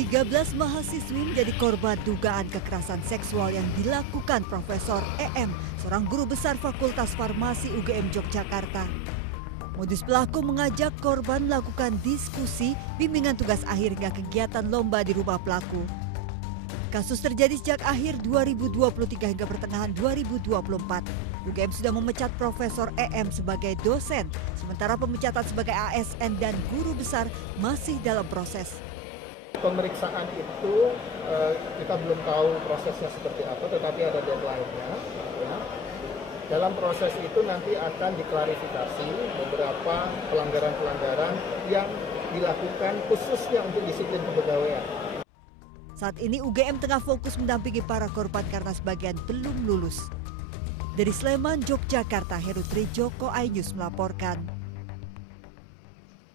13 mahasiswi menjadi korban dugaan kekerasan seksual yang dilakukan Profesor EM, seorang guru besar Fakultas Farmasi UGM Yogyakarta. Modus pelaku mengajak korban melakukan diskusi, bimbingan tugas akhir hingga kegiatan lomba di rumah pelaku. Kasus terjadi sejak akhir 2023 hingga pertengahan 2024. UGM sudah memecat Profesor EM sebagai dosen, sementara pemecatan sebagai ASN dan guru besar masih dalam proses. Pemeriksaan itu kita belum tahu prosesnya seperti apa, tetapi ada deadline-nya. Ya. Dalam proses itu nanti akan diklarifikasi beberapa pelanggaran-pelanggaran yang dilakukan khususnya untuk disiplin kepegawaian. Saat ini UGM tengah fokus mendampingi para korban karena sebagian belum lulus. Dari Sleman, Yogyakarta, Heru Trijoko, iNews melaporkan.